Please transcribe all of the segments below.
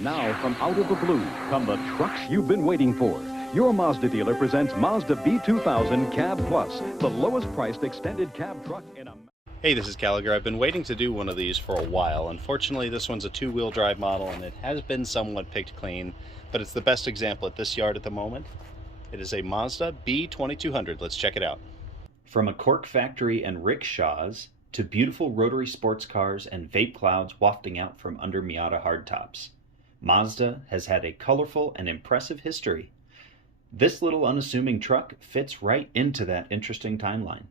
Now, from out of the blue, come the trucks you've been waiting for. Your Mazda dealer presents Mazda B2200 Cab Plus, the lowest priced extended cab truck in a... Hey, this is Gallagher. I've been waiting to do one of these for a while. Unfortunately, this one's a two-wheel drive model and it has been somewhat picked clean, but it's the best example at this yard at the moment. It is a Mazda B2200. Let's check it out. From a cork factory and rickshaws to beautiful rotary sports cars and vape clouds wafting out from under Miata hardtops, Mazda has had a colorful and impressive history. This little unassuming truck fits right into that interesting timeline.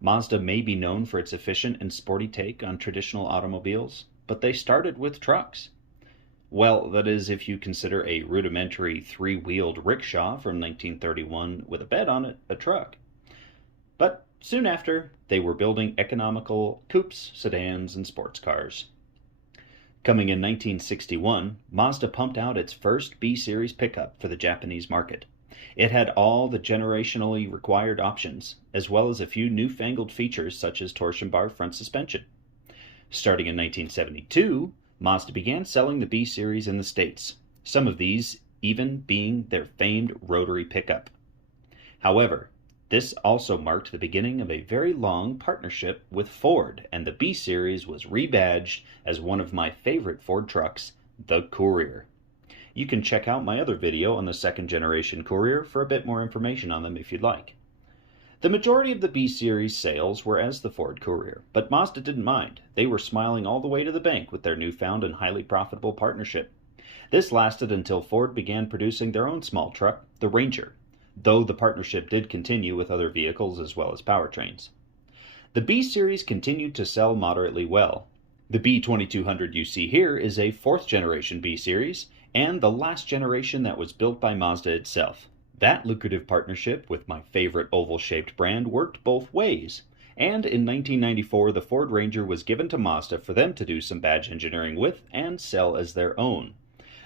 Mazda may be known for its efficient and sporty take on traditional automobiles, but they started with trucks. Well, that is if you consider a rudimentary three-wheeled rickshaw from 1931 with a bed on it a truck. But soon after, they were building economical coupes, sedans, and sports cars. Coming in 1961, Mazda pumped out its first B-Series pickup for the Japanese market. It had all the generationally required options, as well as a few newfangled features such as torsion bar front suspension. Starting in 1972, Mazda began selling the B-Series in the States, some of these even being their famed rotary pickup. However, this also marked the beginning of a very long partnership with Ford, and the B-Series was rebadged as one of my favorite Ford trucks, the Courier. You can check out my other video on the second generation Courier for a bit more information on them if you'd like. The majority of the B-Series sales were as the Ford Courier, but Mazda didn't mind. They were smiling all the way to the bank with their newfound and highly profitable partnership. This lasted until Ford began producing their own small truck, the Ranger, though the partnership did continue with other vehicles as well as powertrains. The B-Series continued to sell moderately well. The B2200 you see here is a fourth generation B-Series, and the last generation that was built by Mazda itself. That lucrative partnership with my favorite oval-shaped brand worked both ways, and in 1994 the Ford Ranger was given to Mazda for them to do some badge engineering with and sell as their own.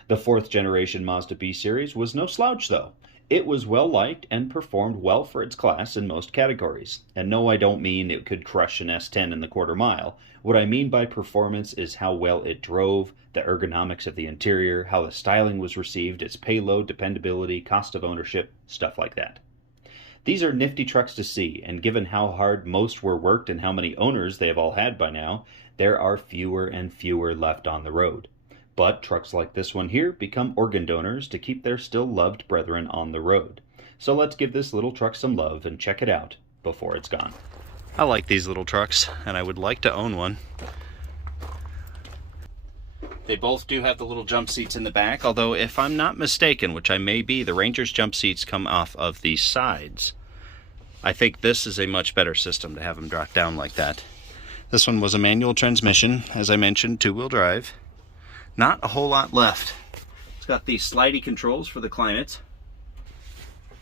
The fourth generation Mazda B-Series was no slouch though. It was well liked and performed well for its class in most categories. And no, I don't mean it could crush an S10 in the quarter mile. What I mean by performance is how well it drove, the ergonomics of the interior, how the styling was received, its payload, dependability, cost of ownership, stuff like that. These are nifty trucks to see, and given how hard most were worked and how many owners they have all had by now, there are fewer and fewer left on the road. But trucks like this one here become organ donors to keep their still loved brethren on the road. So let's give this little truck some love and check it out before it's gone. I like these little trucks, and I would like to own one. They both do have the little jump seats in the back, although if I'm not mistaken, which I may be, the Ranger's jump seats come off of the sides. I think this is a much better system to have them drop down like that. This one was a manual transmission, as I mentioned, two-wheel drive. Not a whole lot left. It's got these slidey controls for the climate.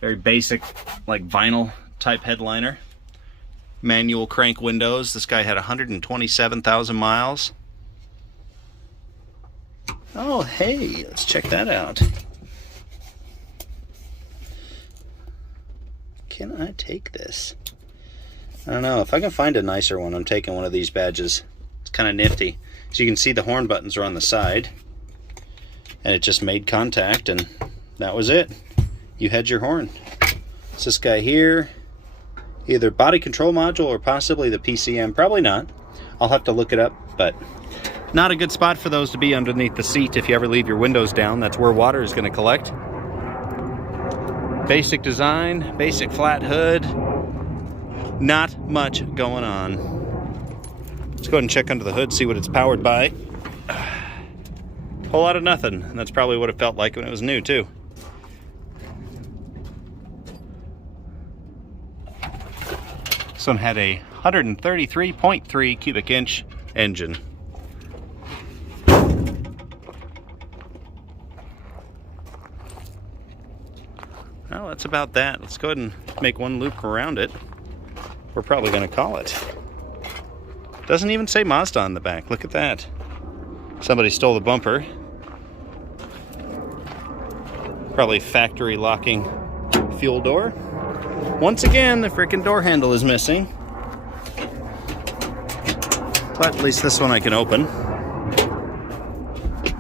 Very basic, like vinyl type headliner. Manual crank windows. This guy had 127,000 miles. Oh, hey, let's check that out. Can I take this? I don't know. If I can find a nicer one, I'm taking one of these badges. It's kind of nifty. So you can see the horn buttons are on the side, and it just made contact, and that was it. You had your horn. It's this guy here, either body control module or possibly the PCM. Probably not. I'll have to look it up, but not a good spot for those to be underneath the seat if you ever leave your windows down. That's where water is going to collect. Basic design, basic flat hood. Not much going on. Let's go ahead and check under the hood, see what it's powered by. Whole lot of nothing, and that's probably what it felt like when it was new, too. This one had a 133.3 cubic inch engine. Well, that's about that. Let's go ahead and make one loop around it. We're probably going to call it. Doesn't even say Mazda on the back. Look at that. Somebody stole the bumper. Probably factory locking fuel door. Once again, the frickin' door handle is missing. But at least this one I can open.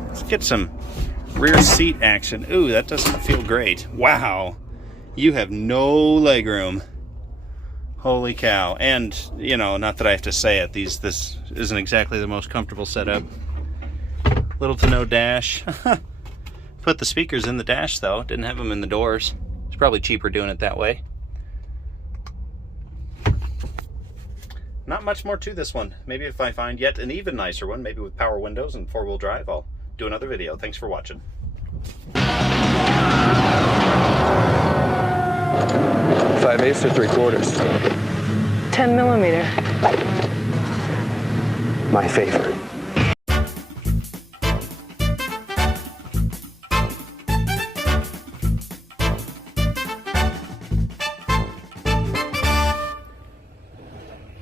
Let's get some Rear seat action. Ooh, that doesn't feel great. Wow. You have no legroom. Holy cow. And, you know, not that I have to say it, this isn't exactly the most comfortable setup. Little to no dash. Put the speakers in the dash, though. Didn't have them in the doors. It's probably cheaper doing it that way. Not much more to this one. Maybe if I find yet an even nicer one, maybe with power windows and four-wheel drive, I'll do another video. Thanks for watching. 5/8 to 3/4. 10 millimeter. My favorite.